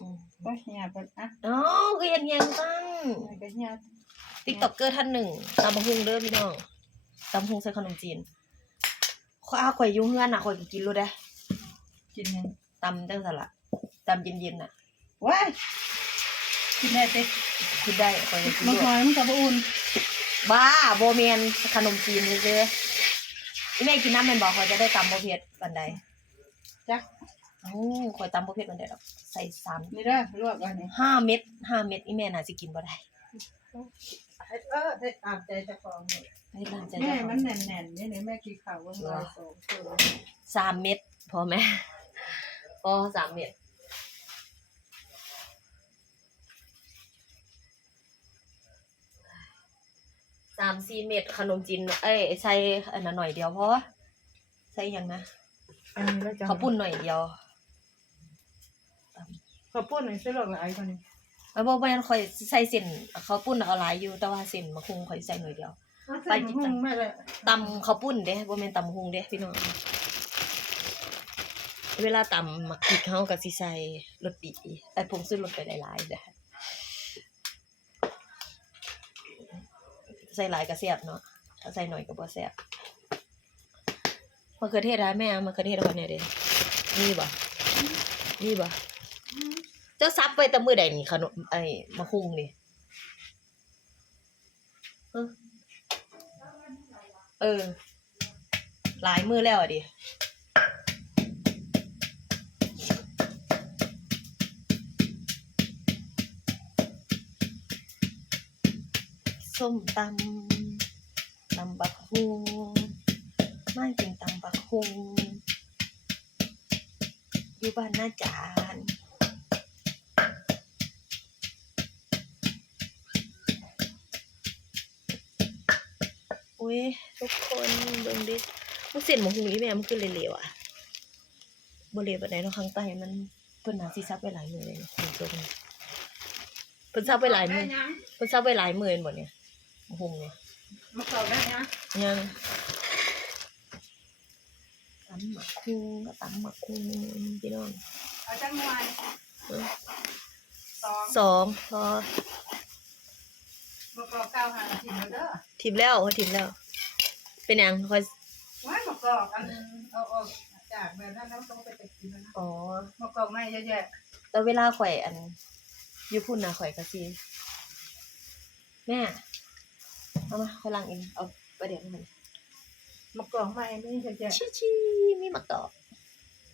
อืมก็เฮียเพิ่นอะอ๋อคือเห็นยังตั้งมันก็เฮียติ๊กต็อกเกอร์ท่านหนึ่งตำบักฮุงเด้อพี่น้องตำบักฮุงใส่ขนมจีนข้าวข่อยอยุ่งเงื่อนอะข่อยก็กินรู้ได้กินหยังตำจังสละตำเย็นๆน่ะว้ายกินได้ติคิดได้ข่อยก็กินมันด้หวยอยมันก็บ่อุ่นบ้าโบเมียนขนมจีนซื้อๆอีแม่กินน้ำแม่นบอกข่อยจะได้ตำบ่เผ็ดบันไดจัก โอ้ข่อยตำบ่เผ็ดบันไดดอก ใส่สามนี่เด้อลวกอันนี้ห้าเม็ดห้าเม็ดอีแม่น่าสิกินบ่ได้เฮ็ดเออเฮ็ดตามใจเจ้าของนี่ให้ตามใจแม่เจ้าขมัอนงแน่นๆนี่นี่แม่กินข้าวว่ามื้อละสองเทื่อสามเม็ดพอไหมพอสามเม็ดสามสี่เม็ดขนมจีนเอ้ยใส่อันนั้นหน่อยเดียวพอใส่หยังนะอันนี้แล้วจ้ะข้าวปุ้นหน่อยเดียว ข้าวปุ้นนี่สิลวกหลายกว่านี้แล้วบอกว่าค่อยใส่เส้นข้าวปุ้นเอาหลายอยู่แต่ว่าเส้นมะคุงค่อยใส่หน่อยเดียว ไปกินหุ้งแม่เลยตำข้าวปุ้นเด้บ่แม่นตำบักหุงเด้พี่น้อง เวลาตำมักพริกเฮาก็สิใส่รสดีไอ้ผงซื้อรสไปหลายๆเด้อใส่หลายก็แซ่บเนาะถ้าใส่หน่อยก็บ่แซ่บมะเขือเทศร้ายแม่เอามะเขือเทศเอาไว้เนี่ยเด้นี่บ่นี่บ่ เจ้าซับไปแต่มือใดนี่ขนมไอ้มะคุงนี่เออเออ หลายมือแล้วอะดิส้มตำตำบักฮุงไม่กินตำบักฮุงอยู่บ้านน้าจาน อุ้ยทุกคนเบิ่งดิมันเส้นหมูหูอีแม่มันคือเหลวๆอะบ่เหลวปานใดเนาะข้างใต้มันเพิ่นน่าสิซับไปหลายมื้อเลยเนาะตรงๆเพิ่นซับไปหลายมื้อยังเพิ่นซับไปหลายมื้อเห็นบ่เนี่ยหมูหูเนี่ยมาเก่าได้ยังยังตำหมักคุงก็ตำหมักคุงพี่น้องเอาจังหน่อยสองสองพอมาเก่าเก้าห้านาทีแล้วเด้อทิมแล้วเขาทิมแล้ว เป็นหยังคอยว้ายมากอกอันเอาออกจากแบบนั้นแล้วต้องไปตะกินแล้วนะอ๋อมากอกไม่เยอะแยะแต่เวลาข่อยอันอยูพุ่นนะข่อยก็สิแม่เอามาข่อยล้างเองเอาไปเดี๋ยวมันมากอกไม่ไม่เยอะแยะชี้ชี้มีหมักต่อ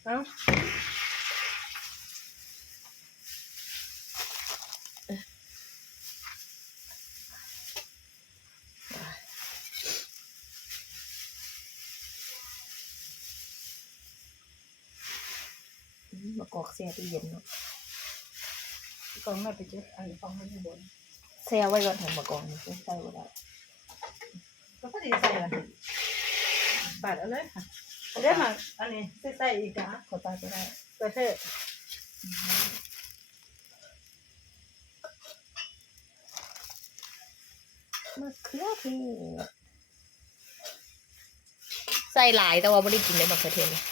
เอ้า อืมมะกอกแช่ตู้เย็นเนาะกอกไม่ไปเจ็บอันนี้ฟังไม่ได้บนแช่ไว้ก่อนถึงมะกอกนี่ใส่บ่ได้ก็พอดีใส่ละบาดเอาเลยค่ะเอาได้มาอันนี้ใส่ใส่อีกอะขอตาก็ได้กระเทศมะเขือเทศใส่หลายแต่ว่าไม่ได้กินเลยมะเขือเทศเนี่ย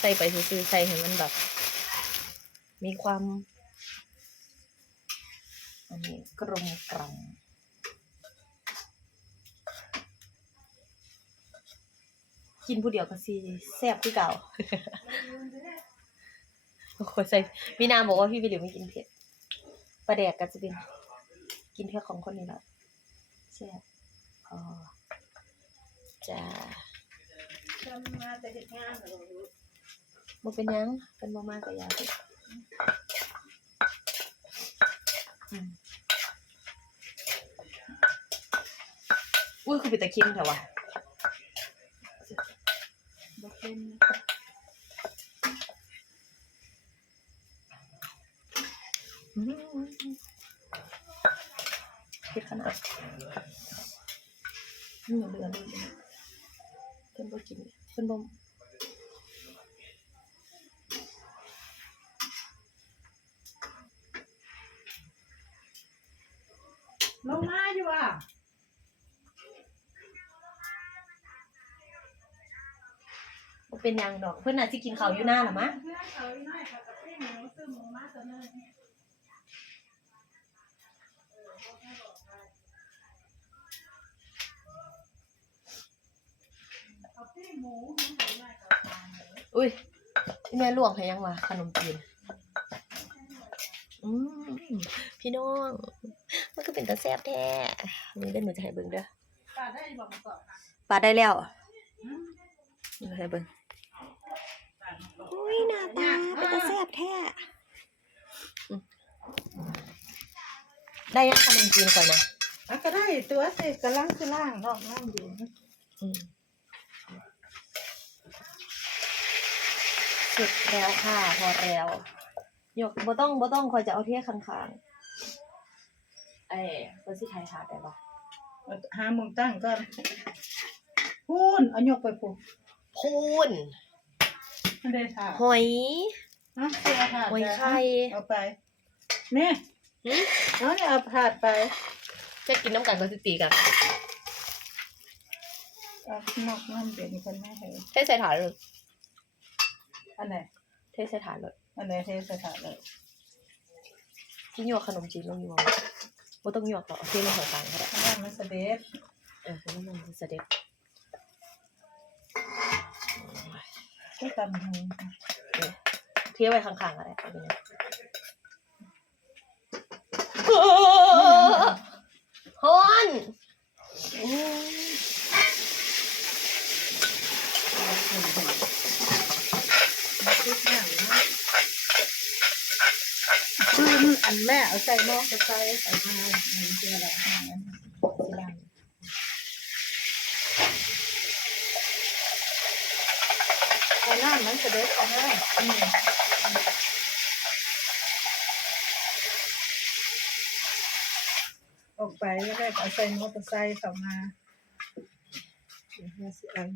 ใส่ไปซื้อๆใส่ให้มันแบบ มีความอันนี้กลมกล่อมกินผู้เดียวก็สิแซ่บคือเก่าคนใส่มีนามบอกว่าพี่วิลลิวไม่กินเผ็ดปลาแดกก็จะเป็นกินแค่ของคนนี้แหละแซ่บอ๋อจ้าทำมาแต่เหตุงานเหรอบ่เป็นหยังเป็นบ่มากก็ยาสิอืม อุ้ยคือเป็นตะเคียนแถววะบ่เป็นเผ็ดขนาดอืมเดือนเลยเพิ่นบ่กินเพิ่นบ่ บ่เป็นหยังดอก เพิ่นน่าสิกินข้าวอยู่หน้าล่ะมะเพื่อนเขาอีน้อยเขาก็ปิ้งหมูซื้อซื้อหมูมาตัวนึงเนี่ยเอาปิ้งหมูมันใส่ไว้กับทานเลยอุ้ยพี่แม่ลวกให้ยังวะขนมจีนอืมพี่น้อง มันก็เป็นตาแซ่บแท้นี่ได้หนูจะให้เบิ่งเด้อป้าได้บอกมาก่อนค่ะปลาได้แล้วอืมนี่ให้เบิ่งป้ามาก่อนอุ้ ยหน้าตาเป็นตาแซ่บแท้อืมได้ยังขนมจีนก่อนนะอะก็ได้ตัวสิกำลังคือล่างนอกล่างอยู่อืมเสร็จแล้วค่ะ พอแล้วยกบ่ต้องบ่ต้องคอยจะเอาเทียข้างๆไอ้เบอร์สิไทยค่ะได้ปะหามุมตั้งก่อนพูนเอายกไปผูกพูน ไม่ได้ถ่าหอยฮะเสียถาดหอยไข่เอาไปนี่หึเอาเนี่ยเอาถาดไปจะกินน้ำกันก็สิตีกันเอานอกน้ำเด่นคนไม่ให้เทใส่ถาดเลยอันไหนเทใส่ถาดเลยอันไหนเทใส่ถาดเลยที่หยวกขนมจีนลงอยู่บ่บ่ต้องหยวกหรอกเอาเทลงหัวกลางก็ได้ข้างล่างมันเสด็จเออแล้วมันเสด็จ ใช้ตำหูเทไว้ข้างๆก็ได้เอาไปเลยฮอนอืมทุกอย่างนะคืออันแม่เอาใส่หม้อใส่ใส่มาอันเชื่ออะรอันนั้นสิลัง เอาน้ำมันเด็จเอาได้อืมออกไปแล้วก็เอาใส่มอเตอร์ไซค์เข้ามาห้าสิอัน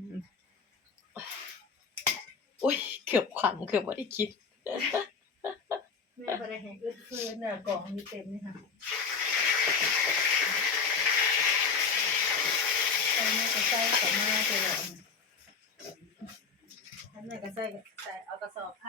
อุ้ยเกือบขวัญเกือบไม่ได้คิด แม่ไปได้ให้อึดคืนน่ะกล่องมีเต็มนี่ค่ะใส่มอเตอร์ไซค์เข้ามาเลยแหละ อันไหนก็ใส่ใส่เอากระสอบผ้า